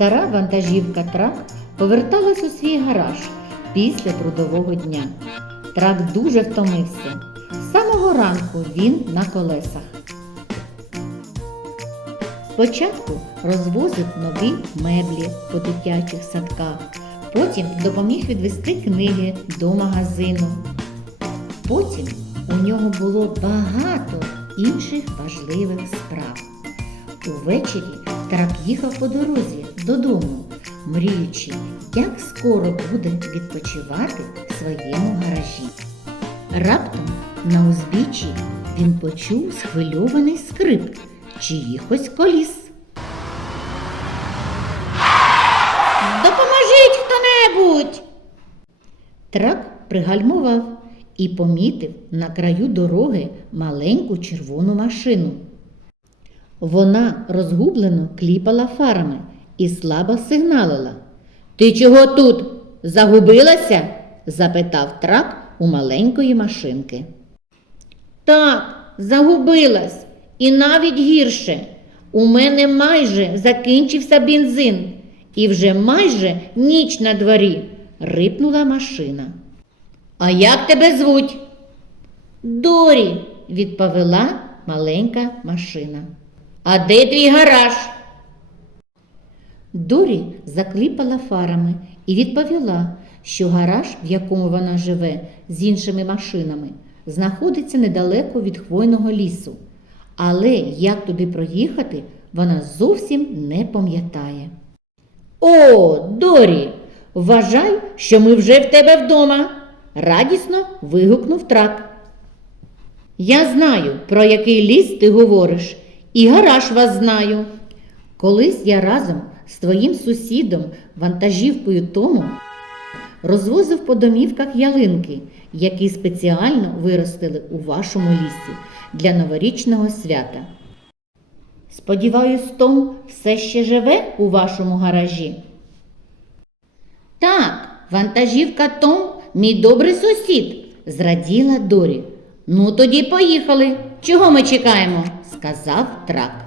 Стара вантажівка трак поверталась у свій гараж після трудового дня. Трак дуже втомився. З самого ранку він на колесах. Спочатку розвозив нові меблі по дитячих садках, потім допоміг відвести книги до магазину. Потім у нього було багато інших важливих справ. Увечері трак їхав по дорозі додому, мріючи, як скоро буде відпочивати в своєму гаражі. Раптом на узбіччі він почув схвильований скрип чиїхось коліс. Допоможіть хто-небудь! Трак пригальмував і помітив на краю дороги маленьку червону машину. Вона розгублено кліпала фарами і слабо сигналила. Ти чого тут? Загубилася? запитав трак у маленької машинки. Так, загубилась, і навіть гірше. У мене майже закінчився бензин, і вже майже ніч на дворі, рипнула машина. А як тебе звуть? Дорі, відповіла маленька машина. А де твій гараж? Дорі закліпала фарами і відповіла, що гараж, в якому вона живе з іншими машинами, знаходиться недалеко від хвойного лісу. Але як туди проїхати, вона зовсім не пам'ятає. О, Дорі, вважай, що ми вже в тебе вдома, радісно вигукнув трак. Я знаю, про який ліс ти говориш, і гараж вас знаю. Колись я разом з твоїм сусідом вантажівкою тому розвозив по домівках ялинки, які спеціально виростили у вашому лісі для новорічного свята. Сподіваюсь, Том все ще живе у вашому гаражі. Так, вантажівка Том, мій добрий сусід, зраділа Дорі. Ну, тоді поїхали. Чого ми чекаємо? Сказав трак.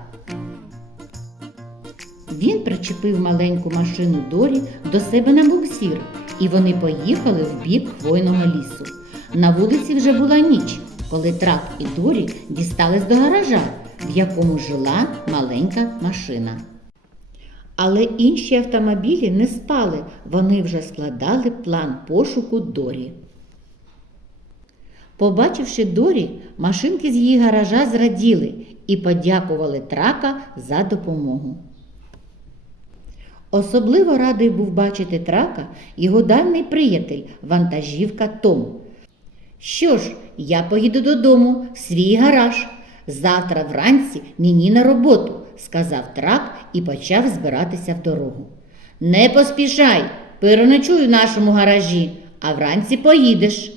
Він причепив маленьку машину Дорі до себе на буксір, і вони поїхали в бік хвойного лісу. На вулиці вже була ніч, коли трак і Дорі дістались до гаража, в якому жила маленька машина. Але інші автомобілі не спали, вони вже складали план пошуку Дорі. Побачивши Дорі, машинки з її гаража зраділи і подякували трака за допомогу. Особливо радий був бачити трака його давній приятель, вантажівка Том. Що ж, я поїду додому в свій гараж. Завтра вранці мені на роботу, сказав трак і почав збиратися в дорогу. Не поспішай, переночуй в нашому гаражі, а вранці поїдеш.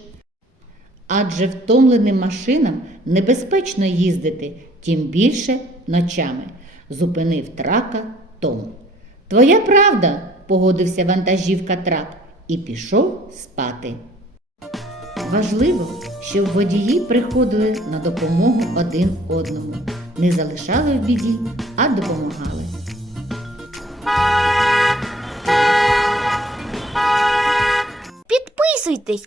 Адже втомленим машинам небезпечно їздити, тим більше ночами, зупинив трака Том. Твоя правда, погодився вантажівка трак і пішов спати. Важливо, щоб водії приходили на допомогу один одному, не залишали в біді, а допомагали. Підписуйтесь,